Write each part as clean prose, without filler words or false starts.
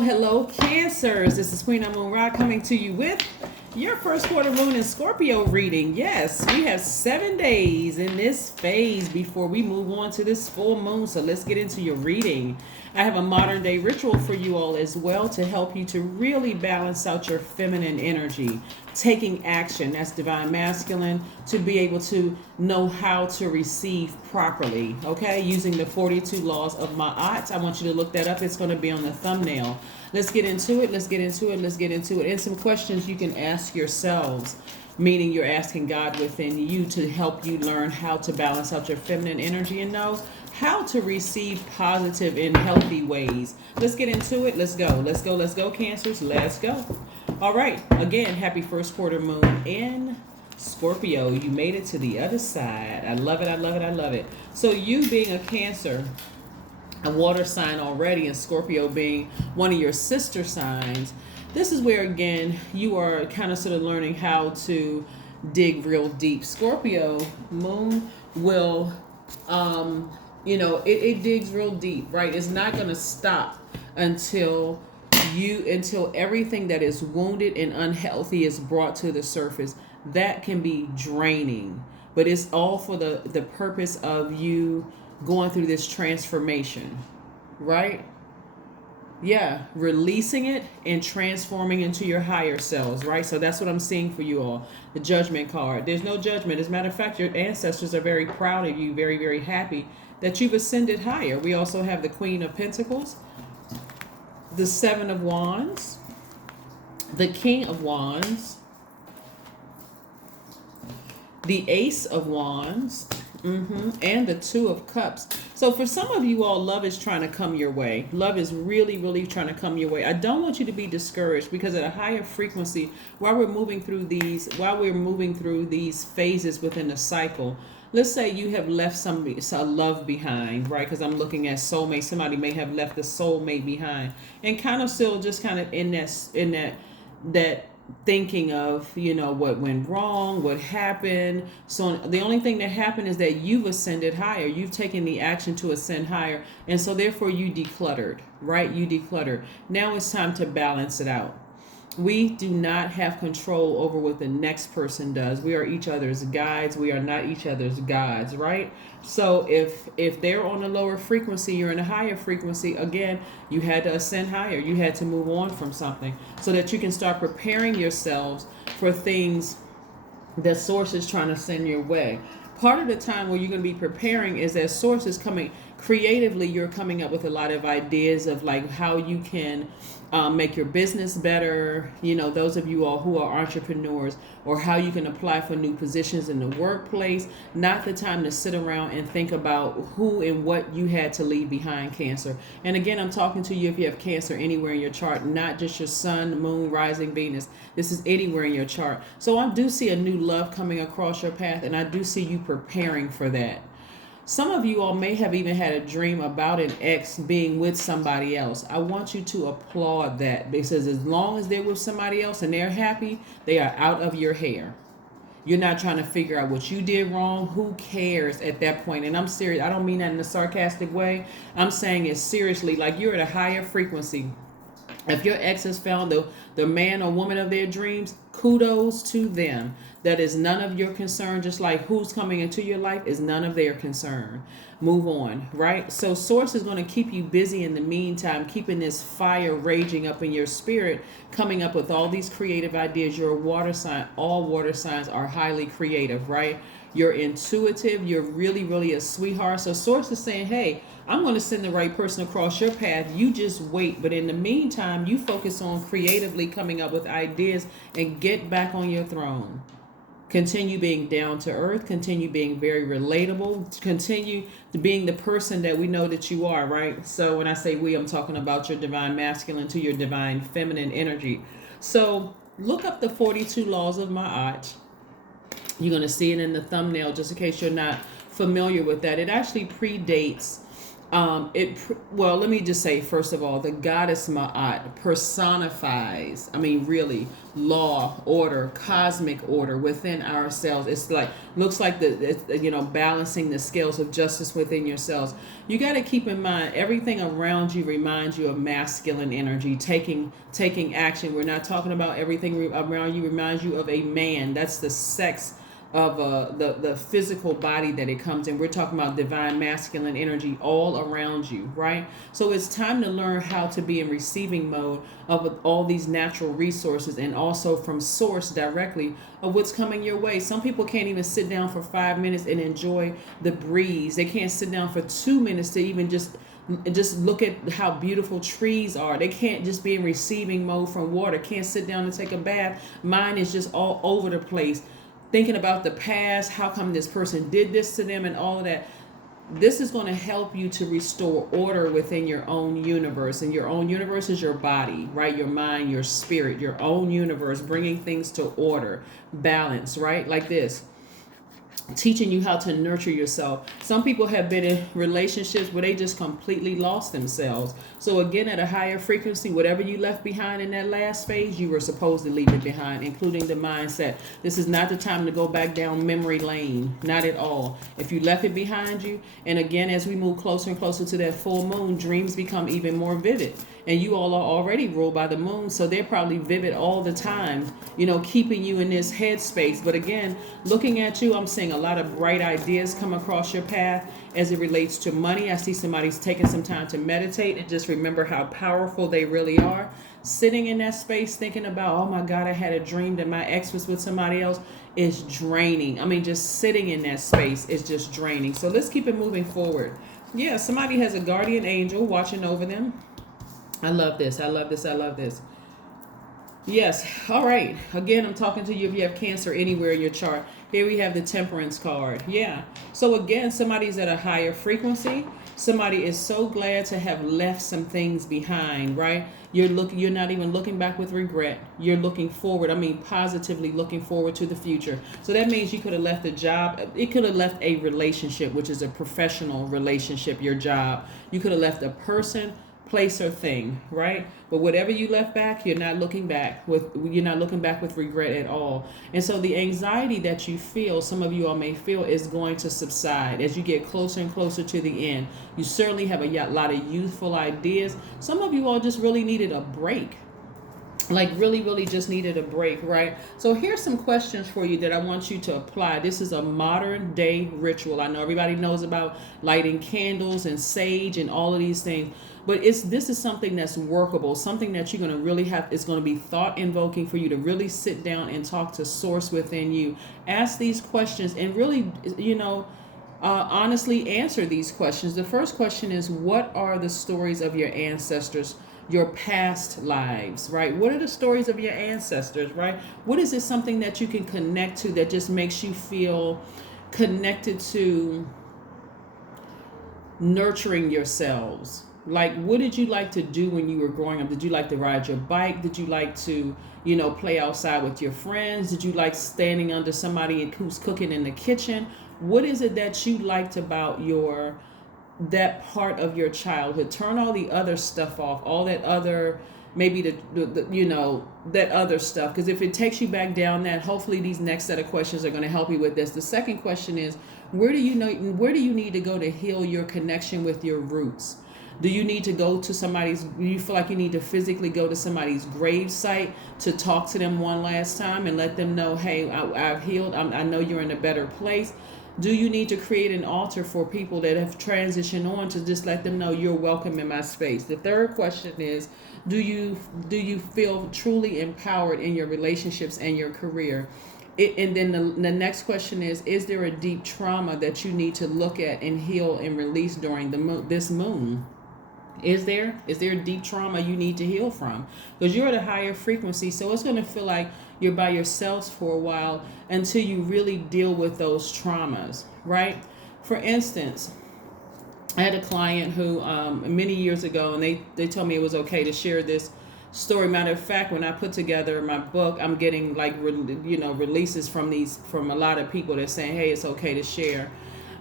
Hello, Cancers. This is Queen Amun Ra coming to you with your first quarter moon in Scorpio reading. Yes, we have 7 days in this phase before we move on to this full moon. So let's get into your reading. I have a modern day ritual for you all as well to help you to really balance out your feminine energy. Taking action, that's divine masculine, to be able to know how to receive properly, okay? Using the 42 laws of Ma'at. I want you to look that up. It's going to be on the thumbnail. Let's get into it. And some questions you can ask yourselves, meaning you're asking God within you to help you learn how to balance out your feminine energy and know how to receive positive and healthy ways. Let's get into it. Let's go, Cancers. Let's go. All right. Again, happy first quarter moon in Scorpio. You made it to the other side. I love it. So you being a Cancer, a water sign already, and Scorpio being one of your sister signs, this is where, again, you are kind of sort of learning how to dig real deep. Scorpio moon will, it digs real deep, right? It's not going to stop until everything that is wounded and unhealthy is brought to the surface. That can be draining, but it's all for the purpose of you going through this transformation, right? Yeah, releasing it and transforming into your higher selves, right? So that's what I'm seeing for you all. The Judgment card. There's no judgment. As a matter of fact, your ancestors are very proud of you, very, very happy that you've ascended higher. We also have the Queen of Pentacles, the Seven of Wands, the King of Wands, the Ace of Wands, and the Two of Cups. So for some of you all, love is trying to come your way. Love is really, really trying to come your way. I don't want you to be discouraged, because at a higher frequency, while we're moving through these phases within the cycle, let's say you have left a love behind, right? Because I'm looking at soulmate. Somebody may have left the soulmate behind and kind of still just kind of in that thinking of, what went wrong, what happened. So the only thing that happened is that you've ascended higher. You've taken the action to ascend higher. And so therefore you decluttered, right? You decluttered. Now it's time to balance it out. We do not have control over what the next person does. We are each other's guides. We are not each other's gods, right? So if they're on a lower frequency, you're in a higher frequency, again, you had to ascend higher. You had to move on from something so that you can start preparing yourselves for things that Source is trying to send your way. Part of the time where you're going to be preparing is that Source is coming creatively. You're coming up with a lot of ideas of like how you can make your business better. Those of you all who are entrepreneurs, or how you can apply for new positions in the workplace. Not the time to sit around and think about who and what you had to leave behind, Cancer. And again, I'm talking to you if you have Cancer anywhere in your chart, not just your sun, moon, rising, Venus. This is anywhere in your chart. So I do see a new love coming across your path, and I do see you preparing for that. Some of you all may have even had a dream about an ex being with somebody else. I want you to applaud that, because as long as they're with somebody else and they're happy, they are out of your hair. You're not trying to figure out what you did wrong. Who cares at that point? And I'm serious. I don't mean that in a sarcastic way. I'm saying it seriously, like you're at a higher frequency. If your ex has found the man or woman of their dreams, kudos to them. That is none of your concern, just like who's coming into your life is none of their concern. Move on, right? So Source is going to keep you busy in the meantime, keeping this fire raging up in your spirit, coming up with all these creative ideas. You're a water sign. All water signs are highly creative, right? You're intuitive. You're really, really a sweetheart. So Source is saying, hey, I'm going to send the right person across your path. You just wait. But in the meantime, you focus on creatively coming up with ideas and get back on your throne. Continue being down to earth. Continue being very relatable. Continue being the person that we know that you are, right? So when I say we, I'm talking about your divine masculine to your divine feminine energy. So look up the 42 laws of Ma'at. You're going to see it in the thumbnail, just in case you're not familiar with that. It actually predates Well, let me just say, first of all, the goddess Ma'at personifies, I mean, really, law, order, cosmic order within ourselves. It's like, looks like balancing the scales of justice within yourselves. You got to keep in mind, everything around you reminds you of masculine energy, taking action. We're not talking about everything around you reminds you of a man. That's the sex of the physical body that it comes in. We're talking about divine masculine energy all around you, right? So it's time to learn how to be in receiving mode of all these natural resources, and also from source directly of what's coming your way. Some people can't even sit down for 5 minutes and enjoy the breeze. They can't sit down for 2 minutes to even just look at how beautiful trees are. They can't just be in receiving mode from water, can't sit down and take a bath. Mine is just all over the place, thinking about the past, how come this person did this to them, and all of that. This is going to help you to restore order within your own universe. And your own universe is your body, right? Your mind, your spirit, your own universe, bringing things to order, balance, right? Like this. Teaching you how to nurture yourself. Some people have been in relationships where they just completely lost themselves. So again, at a higher frequency, whatever you left behind in that last phase, you were supposed to leave it behind, including the mindset. This is not the time to go back down memory lane. Not at all. If you left it behind you, and again, as we move closer and closer to that full moon, dreams become even more vivid. And you all are already ruled by the moon, so they're probably vivid all the time, keeping you in this headspace. But again, looking at you, I'm seeing a lot of bright ideas come across your path as it relates to money. I see somebody's taking some time to meditate and just remember how powerful they really are. Sitting in that space thinking about, oh my God, I had a dream that my ex was with somebody else, is draining. I mean, just sitting in that space is just draining. So let's keep it moving forward. Yeah, somebody has a guardian angel watching over them. I love this. I love this. I love this. Yes. All right. Again, I'm talking to you if you have Cancer anywhere in your chart. Here we have the Temperance card. Yeah. So again, somebody's at a higher frequency. Somebody is so glad to have left some things behind, right? You're not even looking back with regret. You're looking forward. I mean, positively looking forward to the future. So that means you could have left a job. It could have left a relationship, which is a professional relationship, your job. You could have left a person, place, or thing, right? But whatever you left back, you're not looking back with regret at all. And so the anxiety that you feel, some of you all may feel, is going to subside as you get closer and closer to the end. You certainly have a lot of youthful ideas. Some of you all just really needed a break. Like really just needed a break, right? So here's some questions for you that I want you to apply. This is a modern day ritual. I know everybody knows about lighting candles and sage and all of these things, but this is something that's workable, something that you're going to really have. It's going to be thought invoking for you to really sit down and talk to source within you. Ask these questions and really, honestly answer these questions. The first question is, what are the stories of your ancestors? Your past lives, right? What are the stories of your ancestors, right? What is it, something that you can connect to that just makes you feel connected to nurturing yourselves? Like, what did you like to do when you were growing up? Did you like to ride your bike? Did you like to, play outside with your friends? Did you like standing under somebody who's cooking in the kitchen? What is it that you liked about that part of your childhood? Turn all the other stuff off, all that other, maybe that other stuff, because if it takes you back down that, hopefully these next set of questions are going to help you with this. The second question is, where do you need to go to heal your connection with your roots? Do you need to go to do you feel like you need to physically go to somebody's grave site to talk to them one last time and let them know, hey, I've healed, I know you're in a better place? Do you need to create an altar for people that have transitioned on to just let them know you're welcome in my space? The third question is, do you feel truly empowered in your relationships and your career? And then the next question is there a deep trauma that you need to look at and heal and release during this moon? Is there a deep trauma you need to heal from? Because you're at a higher frequency, so it's going to feel like you're by yourselves for a while until you really deal with those traumas, right? For instance, I had a client who many years ago, and they told me it was okay to share this story. Matter of fact, when I put together my book, I'm getting releases from a lot of people that saying, hey, it's okay to share.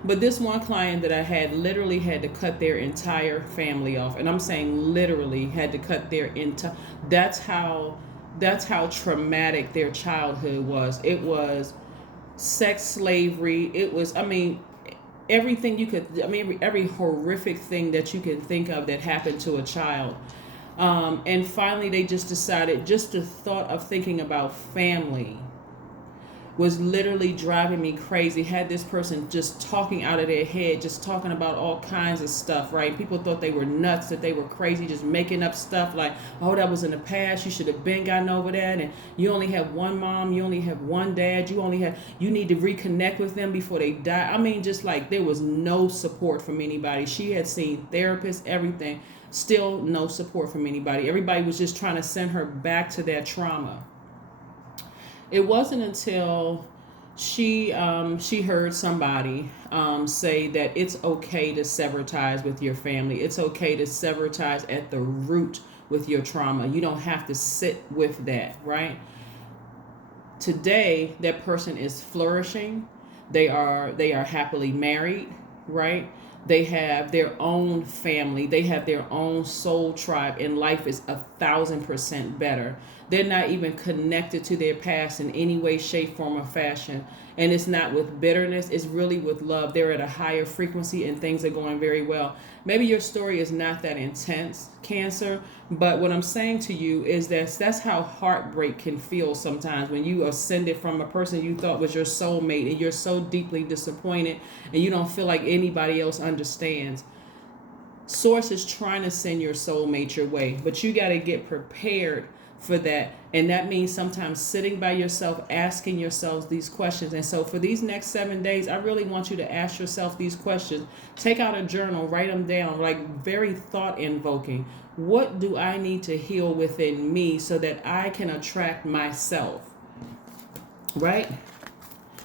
But this one client that I had literally had to cut their entire family off, and I'm saying literally had to cut their entire. That's how that's how traumatic their childhood was. It was sex slavery. It was, I mean, everything you could, I mean, every horrific thing that you can think of that happened to a child. And finally, they just decided, just the thought of thinking about family was literally driving me crazy. Had this person just talking out of their head, just talking about all kinds of stuff, right? People thought they were nuts, that they were crazy, just making up stuff like, oh, that was in the past, you should have been gotten over that, and you only have one mom, you only have one dad, you need to reconnect with them before they die. I mean, just like there was no support from anybody. She had seen therapists, everything, still no support from anybody. Everybody was just trying to send her back to that trauma. It wasn't until she heard somebody say that it's okay to sever ties with your family. It's okay to sever ties at the root with your trauma. You don't have to sit with that, right? Today, that person is flourishing. They are happily married, right? They have their own family. They have their own soul tribe, and life is 1,000% better. They're not even connected to their past in any way, shape, form, or fashion. And it's not with bitterness, it's really with love. They're at a higher frequency and things are going very well. Maybe your story is not that intense, Cancer, but what I'm saying to you is that that's how heartbreak can feel sometimes, when you ascended from a person you thought was your soulmate and you're so deeply disappointed and you don't feel like anybody else understands. Source is trying to send your soulmate your way, but you got to get prepared for that. And that means sometimes sitting by yourself, asking yourselves these questions. And so for these next 7 days, I really want you to ask yourself these questions. Take out a journal, write them down, like very thought invoking. What do I need to heal within me so that I can attract myself? Right?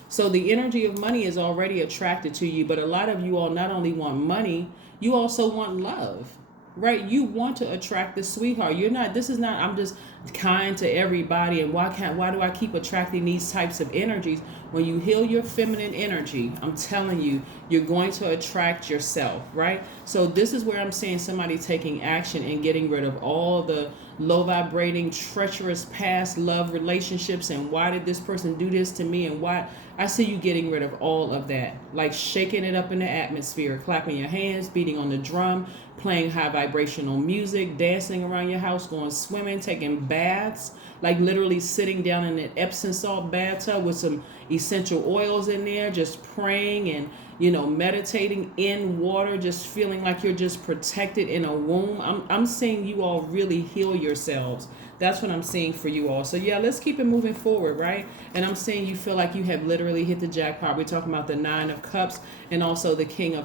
So the energy of money is already attracted to you, but a lot of you all not only want money, you also want love. Right? You want to attract the sweetheart. You're not, this is not, I'm just kind to everybody, and why do I keep attracting these types of energies? When you heal your feminine energy, I'm telling you, you're going to attract yourself, right? So this is where I'm seeing somebody taking action and getting rid of all the low vibrating, treacherous past love relationships, and why did this person do this to me, and why. I see you getting rid of all of that, like shaking it up in the atmosphere, clapping your hands, beating on the drum, playing high vibrational music, dancing around your house, going swimming, taking baths, like literally sitting down in an Epsom salt bathtub with some essential oils in there, just praying and, meditating in water, just feeling like you're just protected in a womb. I'm seeing you all really heal yourselves. That's what I'm seeing for you all. So yeah, let's keep it moving forward, right? And I'm seeing you feel like you have literally hit the jackpot. We're talking about the 9 of Cups and also the King of